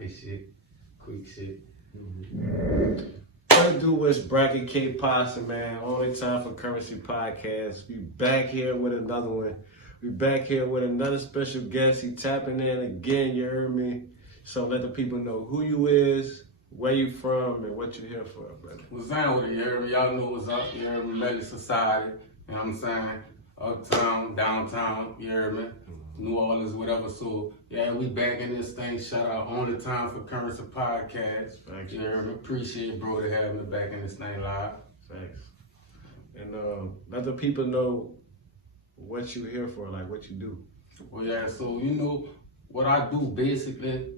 this shit, quick shit. What do is Bracket K Pasta, man. Only time for Currency Podcast. We back here with another one. We back here with another special guest. He tapping in again, you heard me. So let the people know who you is, where you from, and what you here for, brother. What's down with it, you heard me? Y'all know what's up, you heard me? Melle Society, you know what I'm saying? Uptown, downtown, you heard me? New Orleans, whatever. So, yeah, we back in this thing. Shout out Only Time for Currency Podcast. Thanks. You heard me? Appreciate bro to have me back in this thing live. Thanks. And let the people know what you here for, like what you do. Well, yeah, so you know what I do basically,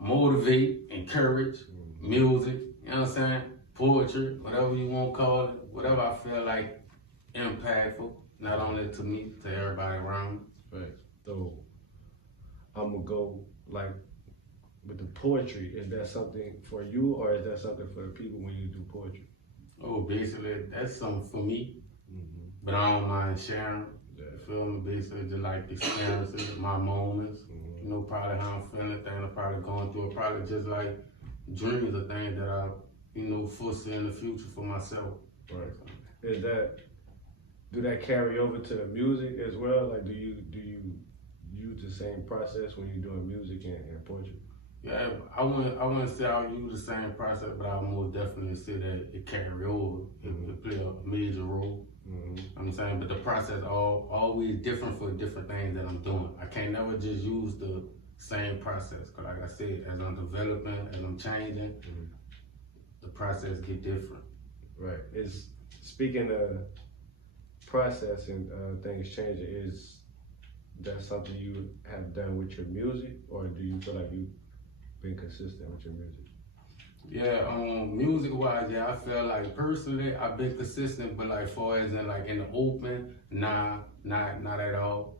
motivate, encourage, music, you know what I'm saying? Poetry, whatever you want to call it, whatever I feel like impactful, not only to me, to everybody around me. Right. So I'm gonna go like with the poetry. Is that something for you or is that something for the people when you do poetry? Oh, basically, that's something for me, but I don't mind sharing. Yeah. You feel me? Basically, just like experiences, my moments, you know, probably how I'm feeling, things I'm probably going through, or probably just like dreams of things that I, you know, foresee in the future for myself. Right. Do that carry over to the music as well? Like, do you use the same process when you're doing music and poetry? Yeah, I wouldn't say I'll use the same process, but I'll most definitely say that it carry over. It play a major role. I'm saying, but the process always different for different things that I'm doing. I can't never just use the same process. Cause like I said, as I'm developing, as I'm changing, the process get different. Right. It's speaking of process and things changing. Is that something you have done with your music, or do you feel like you've been consistent with your music? Yeah, music wise, yeah, I feel like personally I've been consistent, but like far as in like in the open, nah, not at all.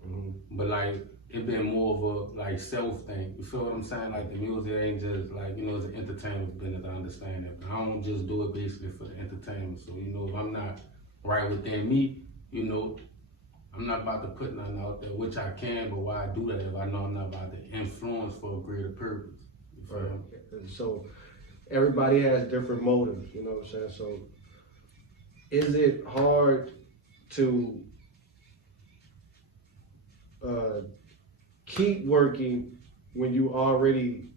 But like it been more of a like self thing. You feel what I'm saying? Like the music ain't just like, you know, it's an entertainment business, I understand that. But I don't just do it basically for the entertainment. So, you know, if I'm not right within me, you know, I'm not about to put nothing out there, which I can, but why I do that if I know I'm not about to influence for a greater purpose? You feel me? So everybody has different motives, you know what I'm saying? So is it hard to keep working when you already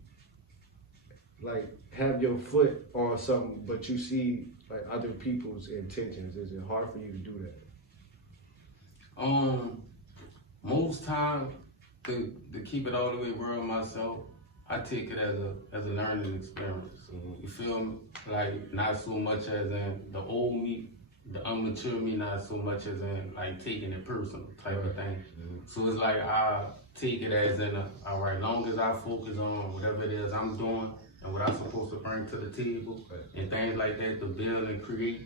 like have your foot on something, but you see like other people's intentions? Is it hard for you to do that? Most time to keep it all the way real myself, I take it as a learning experience. You feel me? Like not so much as in the old me, the immature me, not so much as in like taking it personal type of thing. So it's like I take it as in all right, long as I focus on whatever it is I'm doing and what I'm supposed to bring to the table and things like that to build and create.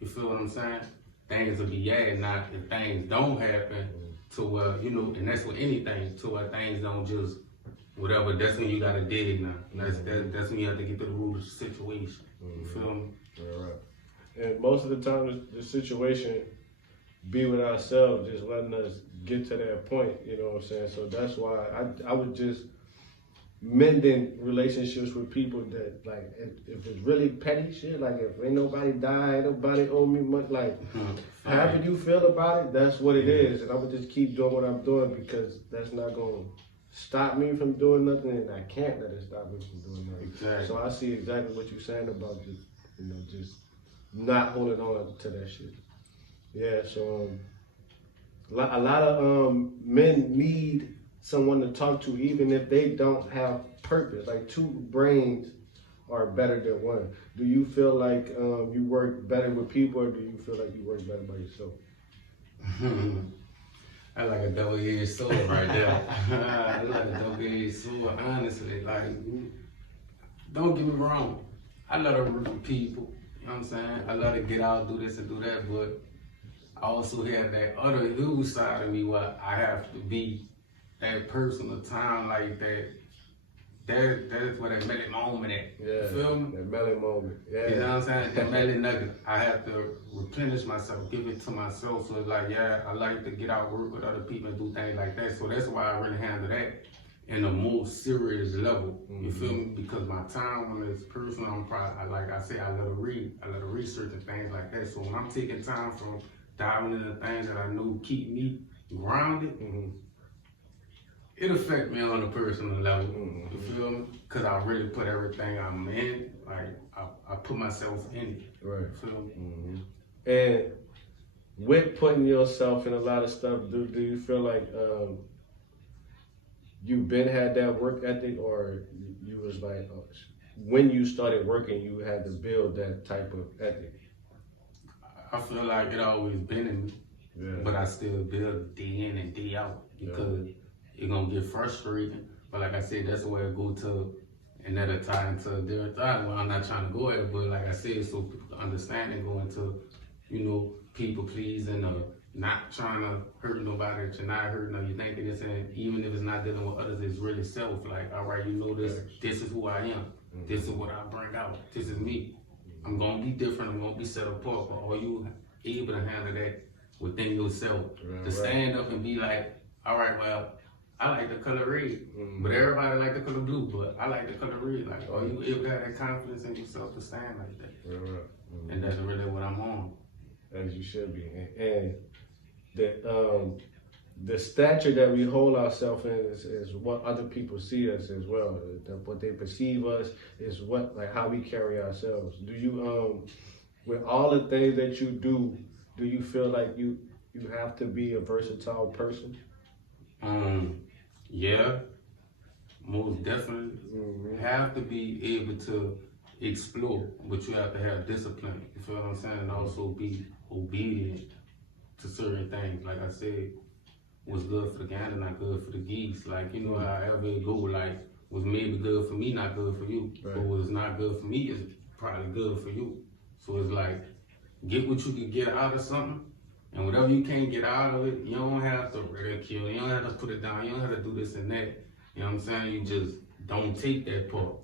You feel what I'm saying? Things will be added. Now, if things don't happen to you know, and that's with anything, to where things don't just whatever, that's when you gotta dig now. That's when you have to get to the root of the situation. You feel me? Right. And most of the time, the situation be with ourselves, just letting us get to that point, you know what I'm saying? So that's why I would just mending relationships with people that, like, if it's really petty shit, like if ain't nobody died, nobody owe me much, like, however you feel about it, that's what it is. And I would just keep doing what I'm doing because that's not going to stop me from doing nothing, and I can't let it stop me from doing nothing. Exactly. So I see exactly what you're saying about just, you know, just not holding on to that shit. Yeah, so a lot of men need someone to talk to, even if they don't have purpose. Like two brains are better than one. Do you feel like you work better with people, or do you feel like you work better by yourself? I like a double-edged sword right there. I like a double-edged sword, honestly. Like, don't get me wrong. I love to work with people. You know what I'm saying? I love to get out, do this and do that, but I also have that other huge side of me where I have to be that personal time like that. That's where that Melle moment at. Yeah, you feel me? That Melle moment. Yeah. You know what I'm saying? That Melle nugget. I have to replenish myself, give it to myself. So it's like, yeah, I like to get out, work with other people and do things like that. So that's why I really handle that. in the most serious level. You feel me? Because my time when it's personal, I'm probably, like I say, I love to read. I love to research and things like that. So when I'm taking time from diving into things that I know keep me grounded, it affect me on a personal level. You feel me? Because I really put everything I'm in, like I put myself in it. Right. You feel me? And with putting yourself in a lot of stuff, do you feel like you've been had that work ethic, or you was like when you started working, you had to build that type of ethic? I feel like it always been in me, but I still build it day in and day out because it's gonna get frustrating. But like I said, that's where I go to another time into a different time. Well, I'm not trying to go at it, but like I said, so people understand and go into, you know, people pleasing or not trying to hurt nobody that you're not hurting or you thinking this, and even if it's not dealing with others, it's really self. Like, all right, you know this is who I am. This is what I bring out. This is me. I'm gonna be different. I'm gonna be set apart. But are you able to handle that within yourself? To stand up and be like, all right, well, I like the color red, but everybody like the color blue, but I like the color red. Like, are you able to have that confidence in yourself to stand like that? And that's really what I'm on. As you should be. And the stature that we hold ourselves in is what other people see us as well. What they perceive us is what, like, how we carry ourselves. Do you with all the things that you do you feel like you have to be a versatile person? Yeah, most definitely. Have to be able to explore, but you have to have discipline. You feel what I'm saying? And also be obedient to certain things. Like I said, what's good for the gander, not good for the geese. Like, you know, however it go, like, what's maybe good for me, not good for you. But what's not good for me is probably good for you. So it's like, get what you can get out of something, and whatever you can't get out of it, you don't have to ridicule, you don't have to put it down, you don't have to do this and that. You know what I'm saying? You just don't take that part.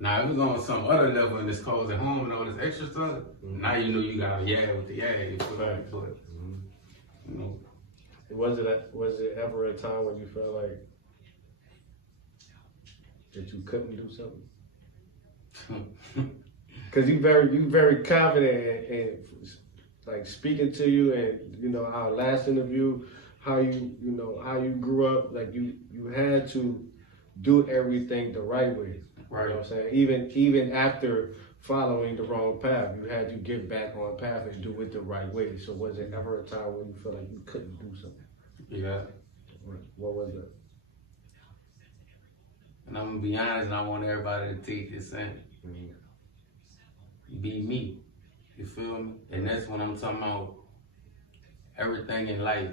Now, if it's on some other level and it's causing harm and all this extra stuff, now you know you gotta with the you feel like, but, you know. Was it ever a time when you felt like that you couldn't do something? Because you very confident and like speaking to you, and you know our last interview, how you grew up, like you had to do everything the right way. Right. You know what I'm saying? Even after following the wrong path, you had to get back on path and do it the right way. So was there ever a time when you felt like you couldn't do something? Yeah. What was it? And I'm gonna be honest, and I want everybody to take this in. Be me. You feel me? And that's when I'm talking about everything in life.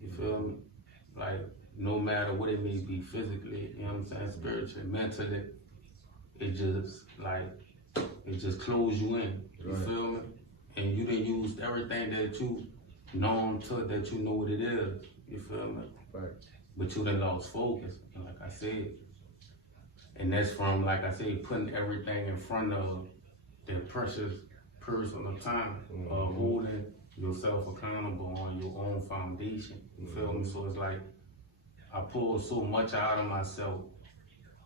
You feel me? Like, no matter what it may be physically, you know what I'm saying, spiritually, mentally, it just close you in. You feel me? And you done used everything that you know that you know what it is. You feel me? Right. But you done lost focus, and like I said. And that's from, like I said, putting everything in front of their precious personal time, holding yourself accountable on your own foundation. You feel me? So it's like I pulled so much out of myself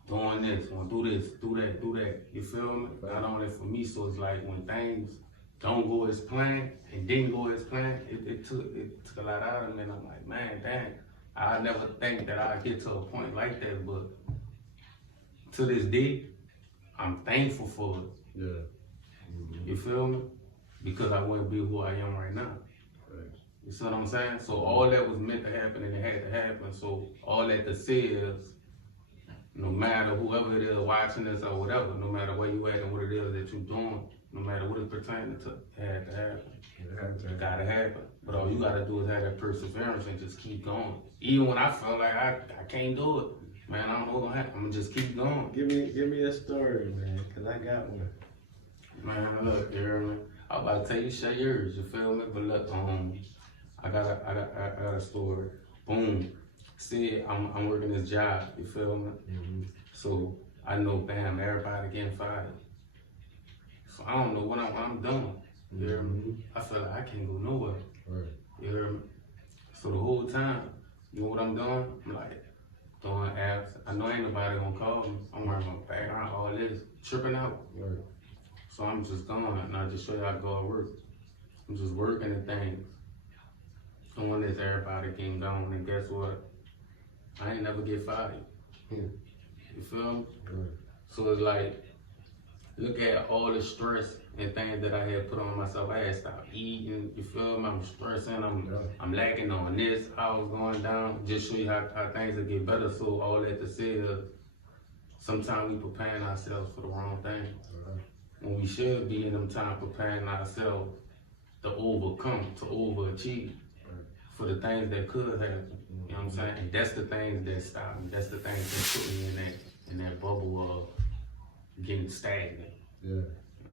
doing this, want to do this, do that. You feel me? Not only for me, so it's like when things don't go as planned and didn't go as planned, it took a lot out of me. And I'm like, man, dang, I never think that I'd get to a point like that, but to this day, I'm thankful for it. Yeah. You feel me? Because I wouldn't be who I am right now. Right. You see what I'm saying? So all that was meant to happen and it had to happen. So all that to say is, no matter whoever it is watching this or whatever, no matter where you at and what it is that you're doing, no matter what it's pertaining to, it had to happen. It gotta happen. But all you gotta do is have that perseverance and just keep going. Even when I felt like I can't do it, man, I don't know what's gonna happen. I'm gonna just keep going. Give me a story, man, cause I got one. Man, look, you hear me? I'm about to tell you, share yours, you feel me? But look, I got a story. Boom. See, I'm working this job, you feel me? So I know, bam, everybody getting fired. So I don't know what I'm doing. You hear me? I feel like I can't go nowhere. Right. You hear me? So the whole time, you know what I'm doing? I'm like, throwing apps. I know ain't nobody gonna call me. I'm working on background, all this, tripping out. Right. So I'm just gone, and I just show you how to go to work. I'm just working the things. Doing this, everybody getting gone, and guess what? I ain't never get fired. Hmm. You feel me? Right. So it's like, look at all the stress and things that I had put on myself. I had stopped eating, you feel me? I'm stressing, I'm lacking on this, I was going down. Just show you how things will get better. So all that to say is, sometimes we preparing ourselves for the wrong thing. Right. When we should be in them time preparing ourselves to overcome, to overachieve for the things that could happen. You know what I'm saying? And that's the things that stop me. That's the things that put me in that bubble of getting stagnant. Yeah.